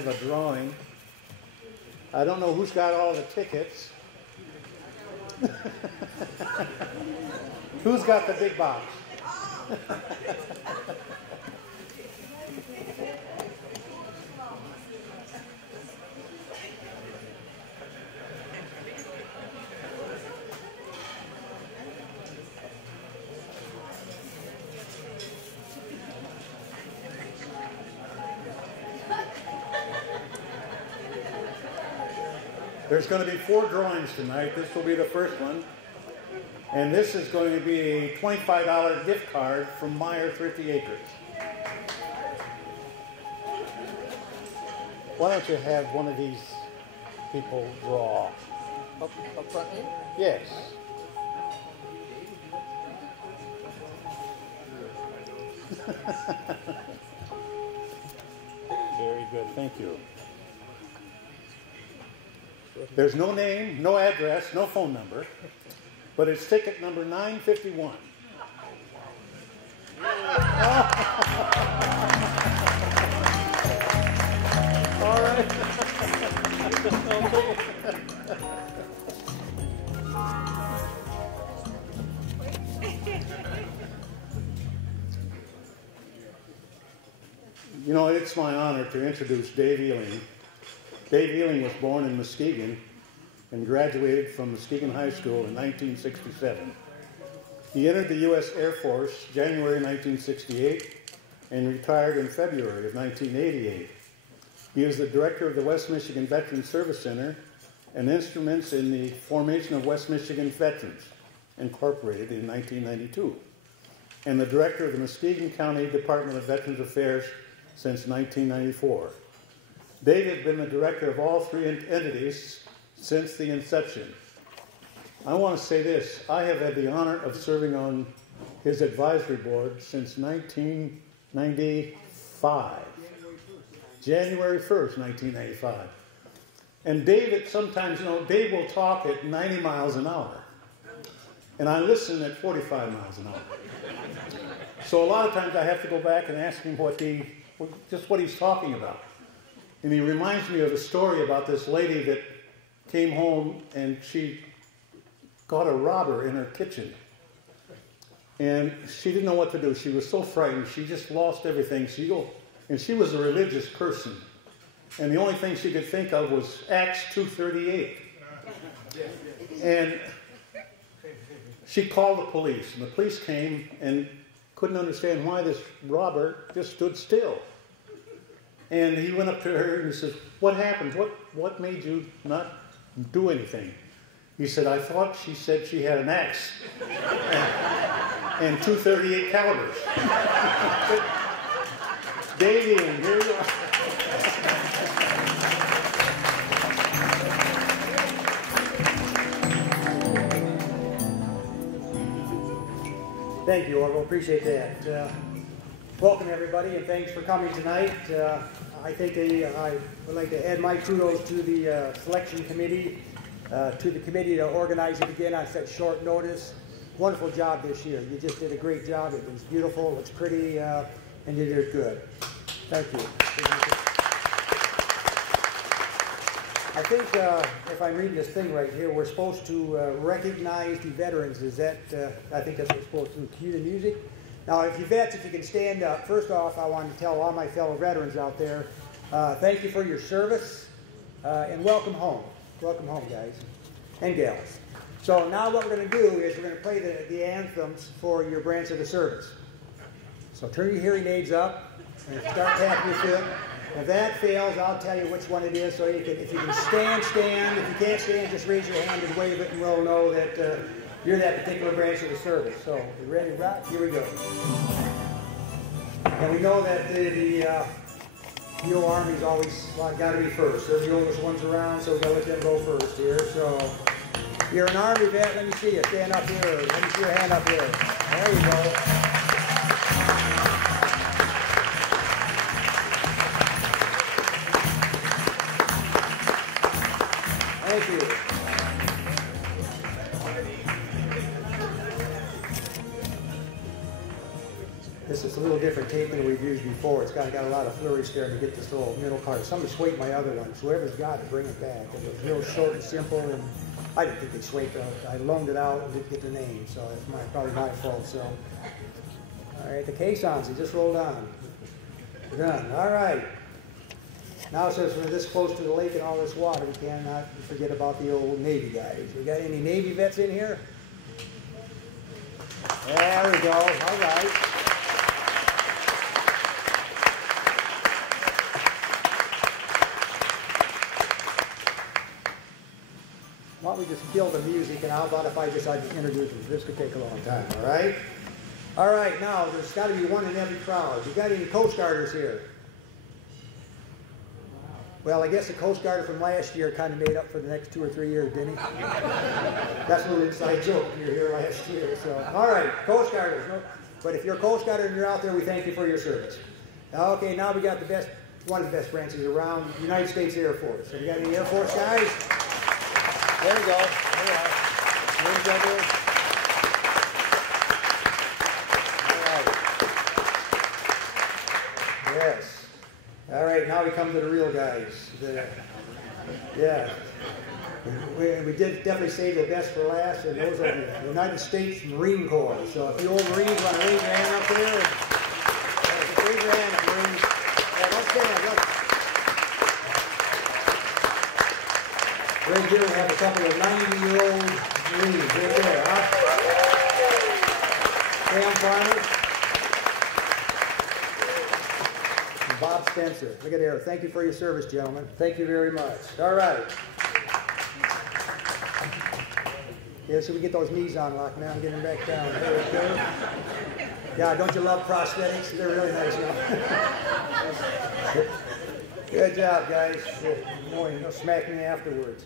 have a drawing. I don't know who's got all the tickets. Who's got the big box? There's going to be 4 drawings tonight. This will be the first one. And this is going to be a $25 gift card from Meyer Thrifty Acres. Why don't you have one of these people draw? Up front here? Yes. Very good, thank you. There's no name, no address, no phone number, but it's ticket number 951. All right. You know, it's my honor to introduce Dave Ealing. Dave Ealing was born in Muskegon and graduated from Muskegon High School in 1967. He entered the U.S. Air Force January 1968 and retired in February of 1988. He is the director of the West Michigan Veterans Service Center and instruments in the formation of West Michigan Veterans, Incorporated in 1992, and the director of the Muskegon County Department of Veterans Affairs since 1994. Dave has been the director of all 3 entities since the inception. I want to say this. I have had the honor of serving on his advisory board since 1995. January 1st, 1995. And David, sometimes, you know, Dave will talk at 90 miles an hour. And I listen at 45 miles an hour. So a lot of times I have to go back and ask him what he's talking about. And he reminds me of a story about this lady that came home and she got a robber in her kitchen. And she didn't know what to do. She was so frightened. She just lost everything. And she was a religious person. And the only thing she could think of was Acts 2:38. And she called the police. And the police came and couldn't understand why this robber just stood still. And he went up to her and he says, "What happened? What made you not do anything?" He said, "I thought she said she had an axe and 238 calibers." Davey, and here you are. Thank you, Orville. Appreciate that. Welcome, everybody, and thanks for coming tonight. I think I would like to add my kudos to the selection committee, to the committee to organize it again on such short notice. Wonderful job this year. You just did a great job. It was beautiful, it's pretty, and you did it good. Thank you. I think, if I'm reading this thing right here, we're supposed to recognize the veterans. Is that, I think that's what we're supposed to do. Cue the music. Now, if you vets, if you can stand up, first off, I want to tell all my fellow veterans out there, thank you for your service, and welcome home. Welcome home, guys and gals. So now what we're going to do is we're going to play the anthems for your branch of the service. So turn your hearing aids up and start tapping your foot. If that fails, I'll tell you which one it is. So you can, if you can stand, stand. If you can't stand, just raise your hand and wave it, and we'll know that you're that particular branch of the service. So, you ready to rock? Here we go. And we know that the old Army's always got to be first. They're the oldest ones around, so we've got to let them go first here. So, you're an Army vet. Let me see you. Stand up here. Let me see your hand up here. There you go. Thank you. This is a little different tape than we've used before. It's got a lot of flourish there to get this little middle part. Somebody swiped my other one. So whoever's got it, bring it back. It was real short and simple, and I didn't think they swiped it. I loaned it out and didn't get the name, so that's probably my fault. So, all right, the caissons, he just rolled on. Done. All right. Now, since we're this close to the lake and all this water, we cannot forget about the old Navy guys. We got any Navy vets in here? There we go. All right. Why don't we just kill the music, and how about if I decide to introduce them? This could take a long time, all right? All right, now, there's got to be one in every crowd. You got any Coast Guarders here? Well, I guess the Coast Guarder from last year kind of made up for the next 2 or 3 years, didn't he? That's a little inside joke. You were here last year. So, all right, Coast Guarders. No, but if you're a Coast Guarder and you're out there, we thank you for your service. Okay, now we got the best, one of the best branches around, the United States Air Force. Have you got any Air Force guys? There we go. All right. Names right there. All right. Yes. All right, now we come to the real guys. Yeah. We did definitely save the best for last, and those are the United States Marine Corps. So if you old Marines want to raise your hand up there, raise your hand up, Marines. Yeah, don't stand, look. Right here we have a couple of 90-year-old Marines right there, huh? Sam Farmer. Bob Spencer. Look at there. Thank you for your service, gentlemen. Thank you very much. All right. Yeah, so we get those knees on lock now and get them back down. There we go. Yeah, don't you love prosthetics? They're really nice now. Good job, guys. Good morning. Don't smack me afterwards.